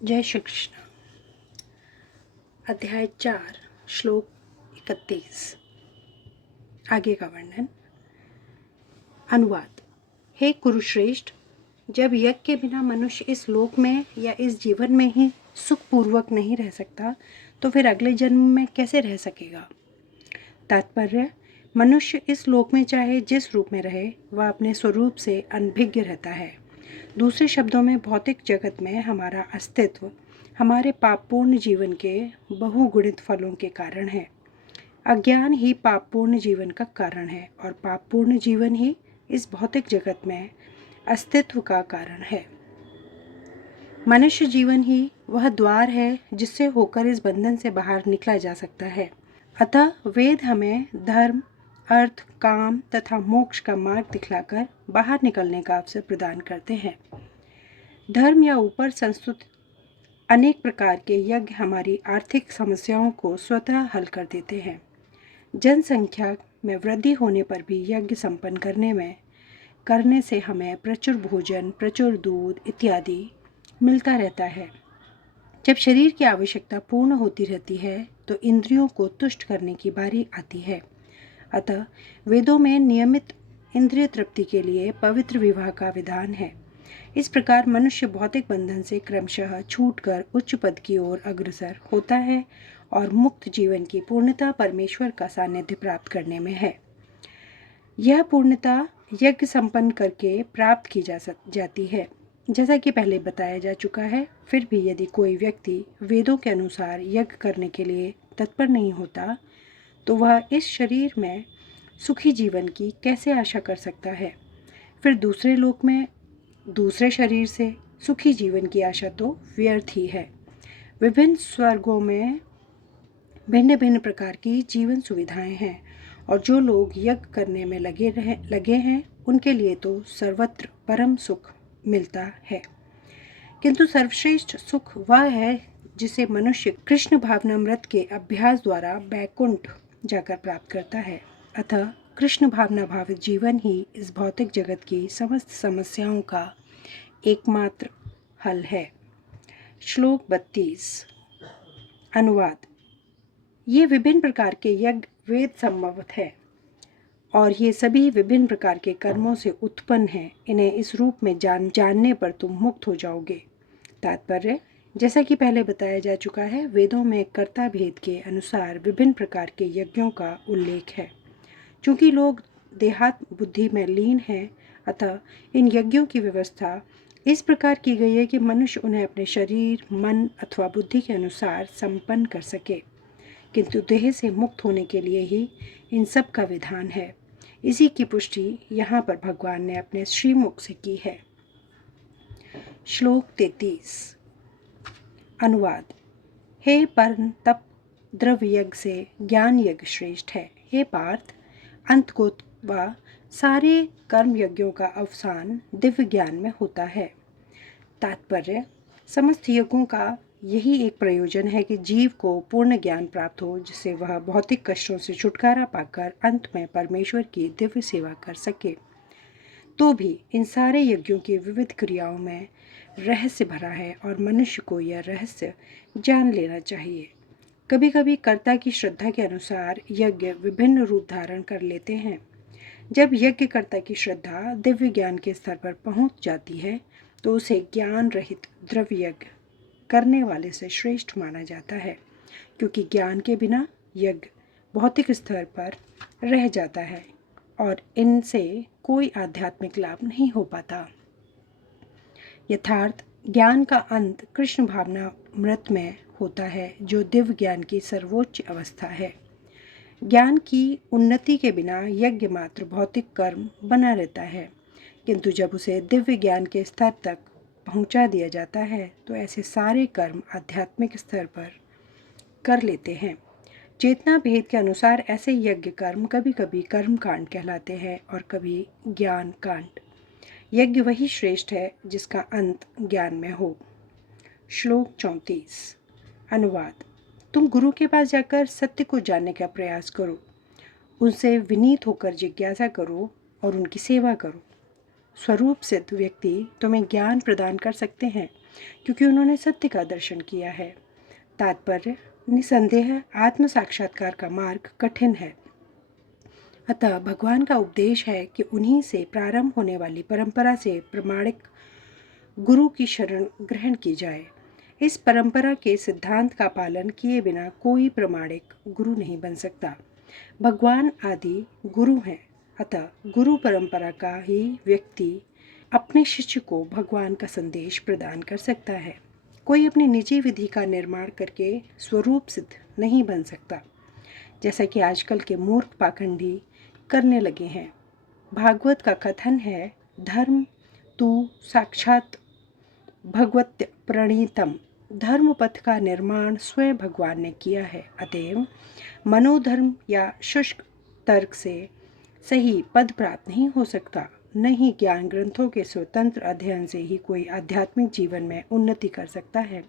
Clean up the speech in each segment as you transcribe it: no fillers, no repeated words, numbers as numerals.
जय श्री कृष्ण। अध्याय 4 श्लोक 31। आगे का वर्णन। अनुवाद। हे कुरुश्रेष्ठ, जब यज्ञ के बिना मनुष्य इस लोक में या इस जीवन में ही सुखपूर्वक नहीं रह सकता तो फिर अगले जन्म में कैसे रह सकेगा। तात्पर्य, मनुष्य इस लोक में चाहे जिस रूप में रहे वह अपने स्वरूप से अनभिज्ञ रहता है। दूसरे शब्दों में भौतिक जगत में हमारा अस्तित्व हमारे पापपूर्ण जीवन के बहुगुणित फलों के कारण है। अज्ञान ही पापपूर्ण जीवन का कारण है और पापपूर्ण जीवन ही इस भौतिक जगत में अस्तित्व का कारण है। मनुष्य जीवन ही वह द्वार है जिससे होकर इस बंधन से बाहर निकला जा सकता है। अतः वेद हमें धर्म, अर्थ, काम तथा मोक्ष का मार्ग दिखलाकर बाहर निकलने का अवसर प्रदान करते हैं। धर्म या ऊपर संस्तुत अनेक प्रकार के यज्ञ हमारी आर्थिक समस्याओं को स्वतः हल कर देते हैं। जनसंख्या में वृद्धि होने पर भी यज्ञ संपन्न करने से हमें प्रचुर भोजन, प्रचुर दूध इत्यादि मिलता रहता है। जब शरीर की आवश्यकता पूर्ण होती रहती है तो इंद्रियों को तुष्ट करने की बारी आती है। अतः वेदों में नियमित इंद्रिय तृप्ति के लिए पवित्र विवाह का विधान है। इस प्रकार मनुष्य भौतिक बंधन से क्रमशः छूटकर उच्च पद की ओर अग्रसर होता है और मुक्त जीवन की पूर्णता परमेश्वर का सानिध्य प्राप्त करने में है। यह पूर्णता यज्ञ संपन्न करके प्राप्त की जाती है, जैसा कि पहले बताया जा चुका है। फिर भी यदि कोई व्यक्ति वेदों के अनुसार यज्ञ करने के लिए तत्पर नहीं होता तो वह इस शरीर में सुखी जीवन की कैसे आशा कर सकता है। फिर दूसरे लोक में दूसरे शरीर से सुखी जीवन की आशा तो व्यर्थ ही है। विभिन्न स्वर्गों में भिन्न भिन्न प्रकार की जीवन सुविधाएं हैं और जो लोग यज्ञ करने में लगे हैं उनके लिए तो सर्वत्र परम सुख मिलता है। किंतु सर्वश्रेष्ठ सुख वह है जिसे मनुष्य कृष्ण भावनामृत के अभ्यास द्वारा बैकुंठ जाकर प्राप्त करता है। अतः कृष्ण भावना भावित जीवन ही इस भौतिक जगत की समस्त समस्याओं का एकमात्र हल है। श्लोक 32। अनुवाद। ये विभिन्न प्रकार के यज्ञ वेद सम्मत है और ये सभी विभिन्न प्रकार के कर्मों से उत्पन्न हैं। इन्हें इस रूप में जानने पर तुम मुक्त हो जाओगे। तात्पर्य, जैसा कि पहले बताया जा चुका है, वेदों में कर्ता भेद के अनुसार विभिन्न प्रकार के यज्ञों का उल्लेख है। चूँकि लोग देहात बुद्धि में लीन हैं, अतः इन यज्ञों की व्यवस्था इस प्रकार की गई है कि मनुष्य उन्हें अपने शरीर, मन अथवा बुद्धि के अनुसार संपन्न कर सके। किंतु देह से मुक्त होने के लिए ही इन सब का विधान है। इसी की पुष्टि यहाँ पर भगवान ने अपने श्रीमुख से की है। श्लोक 33। अनुवाद। हे परम तप द्रव्य यज्ञ से ज्ञान यज्ञ श्रेष्ठ है। हे पार्थ, अंतकोत व सारे कर्म यज्ञों का अवसान दिव्य ज्ञान में होता है। तात्पर्य, समस्त यज्ञों का यही एक प्रयोजन है कि जीव को पूर्ण ज्ञान प्राप्त हो, जिससे वह भौतिक कष्टों से छुटकारा पाकर अंत में परमेश्वर की दिव्य सेवा कर सके। तो भी इन सारे यज्ञों की विविध क्रियाओं में रहस्य भरा है और मनुष्य को यह रहस्य जान लेना चाहिए। कभी कभी कर्ता की श्रद्धा के अनुसार यज्ञ विभिन्न रूप धारण कर लेते हैं। जब यज्ञकर्ता की श्रद्धा दिव्य ज्ञान के स्तर पर पहुंच जाती है तो उसे ज्ञान रहित द्रव्य यज्ञ करने वाले से श्रेष्ठ माना जाता है, क्योंकि ज्ञान के बिना यज्ञ भौतिक स्तर पर रह जाता है और इनसे कोई आध्यात्मिक लाभ नहीं हो पाता। यथार्थ ज्ञान का अंत कृष्ण भावनामृत में होता है, जो दिव्य ज्ञान की सर्वोच्च अवस्था है। ज्ञान की उन्नति के बिना यज्ञ मात्र भौतिक कर्म बना रहता है, किंतु जब उसे दिव्य ज्ञान के स्तर तक पहुंचा दिया जाता है तो ऐसे सारे कर्म आध्यात्मिक स्तर पर कर लेते हैं। चेतना भेद के अनुसार ऐसे यज्ञ कर्म कभी कभी कर्म कांड कहलाते हैं और कभी ज्ञान कांड। यज्ञ वही श्रेष्ठ है जिसका अंत ज्ञान में हो। श्लोक 34। अनुवाद। तुम गुरु के पास जाकर सत्य को जानने का प्रयास करो, उनसे विनीत होकर जिज्ञासा करो और उनकी सेवा करो। स्वरूप सिद्ध व्यक्ति तुम्हें ज्ञान प्रदान कर सकते हैं क्योंकि उन्होंने सत्य का दर्शन किया है। तात्पर्य, निसंदेह आत्म साक्षात्कार का मार्ग कठिन है, अतः भगवान का उपदेश है कि उन्हीं से प्रारंभ होने वाली परंपरा से प्रमाणिक गुरु की शरण ग्रहण की जाए। इस परंपरा के सिद्धांत का पालन किए बिना कोई प्रमाणिक गुरु नहीं बन सकता। भगवान आदि गुरु हैं, अतः गुरु परंपरा का ही व्यक्ति अपने शिष्य को भगवान का संदेश प्रदान कर सकता है। कोई अपनी निजी विधि का निर्माण करके स्वरूप सिद्ध नहीं बन सकता, जैसा कि आजकल के मूर्ख पाखंडी करने लगे हैं। भागवत का कथन है, धर्म तू साक्षात भगवत प्रणीतम। धर्म पथ का निर्माण स्वयं भगवान ने किया है, अतएव मनोधर्म या शुष्क तर्क से सही पद प्राप्त नहीं हो सकता। न ही ज्ञान ग्रंथों के स्वतंत्र अध्ययन से ही कोई आध्यात्मिक जीवन में उन्नति कर सकता है।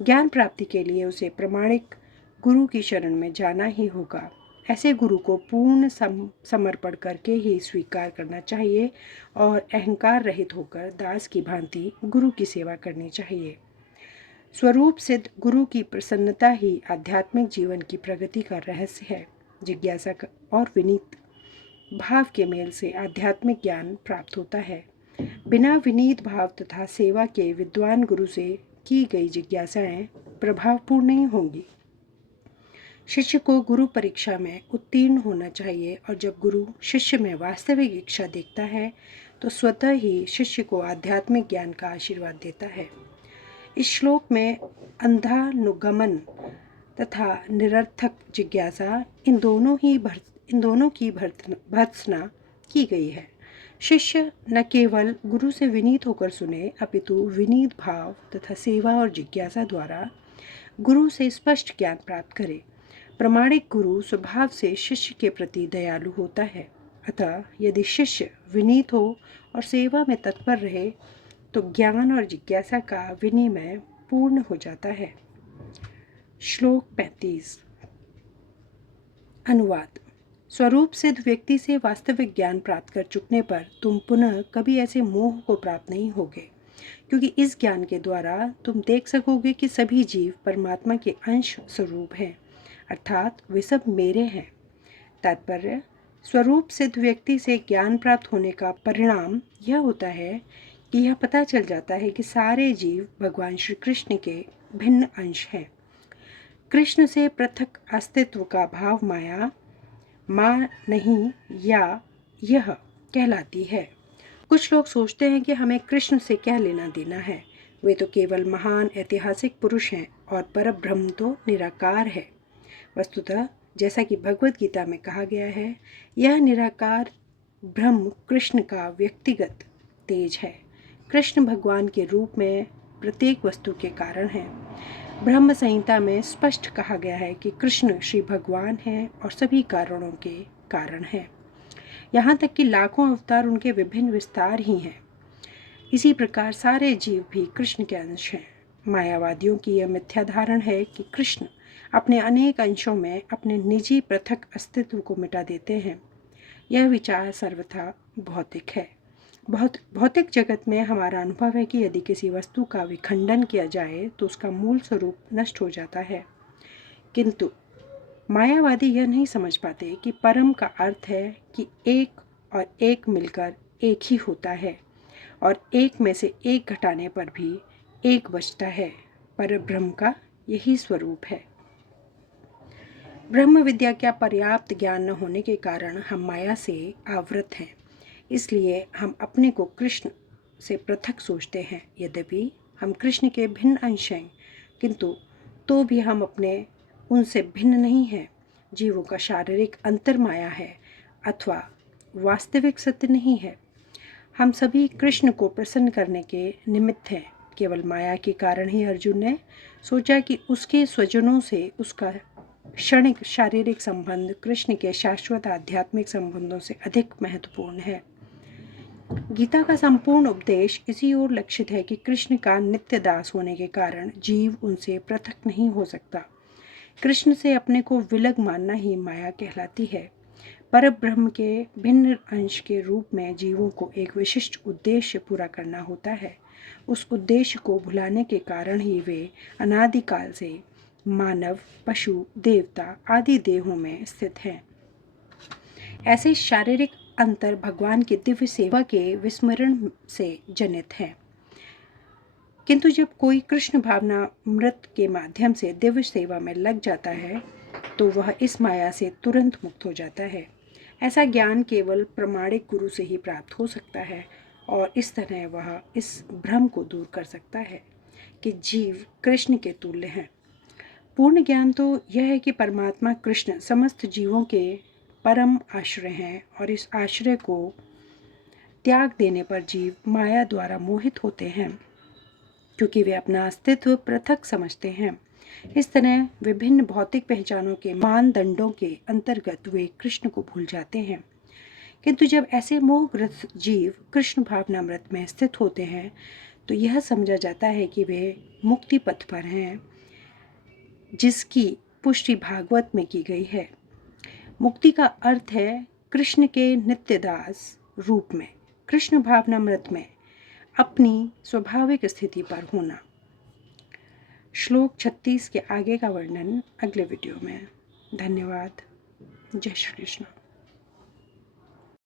ज्ञान प्राप्ति के लिए उसे प्रमाणिक गुरु की शरण में जाना ही होगा। ऐसे गुरु को पूर्ण समर्पण करके ही स्वीकार करना चाहिए और अहंकार रहित होकर दास की भांति गुरु की सेवा करनी चाहिए। स्वरूप सिद्ध गुरु की प्रसन्नता ही आध्यात्मिक जीवन की प्रगति का रहस्य है। जिज्ञासा और विनीत भाव के मेल से आध्यात्मिक ज्ञान प्राप्त होता है। बिना विनीत भाव तथा सेवा के विद्वान गुरु से की गई जिज्ञासाएं प्रभावपूर्ण नहीं होंगी। शिष्य को गुरु परीक्षा में उत्तीर्ण होना चाहिए और जब गुरु शिष्य में वास्तविक इच्छा देखता है तो स्वतः ही शिष्य को आध्यात्मिक ज्ञान का आशीर्वाद देता है। इस श्लोक में अंधानुगमन तथा निरर्थक जिज्ञासा इन दोनों की भर्त्सना की गई है। शिष्य न केवल गुरु से विनीत होकर सुने, अपितु विनीत भाव तथा सेवा और जिज्ञासा द्वारा गुरु से स्पष्ट ज्ञान प्राप्त करे। प्रमाणिक गुरु स्वभाव से शिष्य के प्रति दयालु होता है, अतः यदि शिष्य विनीत हो और सेवा में तत्पर रहे तो ज्ञान और जिज्ञासा का विनिमय पूर्ण हो जाता है। श्लोक 35। अनुवाद। स्वरूप सिद्ध व्यक्ति से वास्तविक ज्ञान प्राप्त कर चुकने पर तुम पुनः कभी ऐसे मोह को प्राप्त नहीं होगे, क्योंकि इस ज्ञान के द्वारा तुम देख सकोगे कि सभी जीव परमात्मा के अंश स्वरूप हैं, अर्थात वे सब मेरे हैं। तात्पर्य, स्वरूप सिद्ध व्यक्ति से ज्ञान प्राप्त होने का परिणाम यह होता है कि यह पता चल जाता है कि सारे जीव भगवान श्री कृष्ण के भिन्न अंश हैं। कृष्ण से पृथक अस्तित्व का भाव माया माँ नहीं या यह कहलाती है। कुछ लोग सोचते हैं कि हमें कृष्ण से क्या लेना देना है, वे तो केवल महान ऐतिहासिक पुरुष हैं और परब्रह्म तो निराकार है। वस्तुतः जैसा कि भगवत गीता में कहा गया है, यह निराकार ब्रह्म कृष्ण का व्यक्तिगत तेज है। कृष्ण भगवान के रूप में प्रत्येक वस्तु के कारण है। ब्रह्म संहिता में स्पष्ट कहा गया है कि कृष्ण श्री भगवान हैं और सभी कारणों के कारण हैं। यहाँ तक कि लाखों अवतार उनके विभिन्न विस्तार ही हैं। इसी प्रकार सारे जीव भी कृष्ण के अंश हैं। मायावादियों की यह मिथ्या धारणा है कि कृष्ण अपने अनेक अंशों में अपने निजी पृथक अस्तित्व को मिटा देते हैं। यह विचार सर्वथा भौतिक है। भौतिक जगत में हमारा अनुभव है कि यदि किसी वस्तु का विखंडन किया जाए तो उसका मूल स्वरूप नष्ट हो जाता है, किंतु मायावादी यह नहीं समझ पाते कि परम का अर्थ है कि एक और एक मिलकर एक ही होता है और एक में से एक घटाने पर भी एक बचता है। परब्रह्म का यही स्वरूप है। ब्रह्म विद्या का पर्याप्त ज्ञान न होने के कारण हम माया से आवृत हैं, इसलिए हम अपने को कृष्ण से पृथक सोचते हैं। यद्यपि हम कृष्ण के भिन्न अंश हैं, किंतु तो भी हम अपने उनसे भिन्न नहीं हैं। जीवों का शारीरिक अंतर माया है अथवा वास्तविक सत्य नहीं है। हम सभी कृष्ण को प्रसन्न करने के निमित्त हैं। केवल माया के कारण ही अर्जुन ने सोचा कि उसके स्वजनों से उसका क्षणिक शारीरिक संबंध कृष्ण के शाश्वत आध्यात्मिक संबंधों से अधिक महत्वपूर्ण है। गीता का संपूर्ण उपदेश इसी ओर लक्षित है कि कृष्ण का नित्य दास होने के कारण जीव उनसे पृथक नहीं हो सकता। कृष्ण से अपने को विलग मानना ही माया कहलाती है। परब्रह्म के भिन्न अंश के रूप में जीवों को एक विशिष्ट उद्देश्य पूरा करना होता है। उस उद्देश्य को भुलाने के कारण ही वे अनादिकाल से मानव, पशु, देवता आदि देहों में स्थित हैं। ऐसे शारीरिक अंतर भगवान की दिव्य सेवा के विस्मरण से जनित है। किंतु जब कोई कृष्ण भावना अमृत के माध्यम से दिव्य सेवा में लग जाता है तो वह इस माया से तुरंत मुक्त हो जाता है। ऐसा ज्ञान केवल प्रामाणिक गुरु से ही प्राप्त हो सकता है और इस तरह वह इस भ्रम को दूर कर सकता है कि जीव कृष्ण के तुल्य हैं। पूर्ण ज्ञान तो यह है कि परमात्मा कृष्ण समस्त जीवों के परम आश्रय हैं और इस आश्रय को त्याग देने पर जीव माया द्वारा मोहित होते हैं, क्योंकि वे अपना अस्तित्व पृथक समझते हैं। इस तरह विभिन्न भौतिक पहचानों के मानदंडों के अंतर्गत वे कृष्ण को भूल जाते हैं। किंतु जब ऐसे मोहग्रस्त जीव कृष्ण भावनामृत में स्थित होते हैं तो यह समझा जाता है कि वे मुक्ति पथ पर हैं, जिसकी पुष्टि भागवत में की गई है। मुक्ति का अर्थ है कृष्ण के नित्यदास रूप में, कृष्ण भावनामृत में अपनी स्वाभाविक स्थिति पर होना। श्लोक 36 के आगे का वर्णन अगले वीडियो में। धन्यवाद। जय श्री कृष्ण।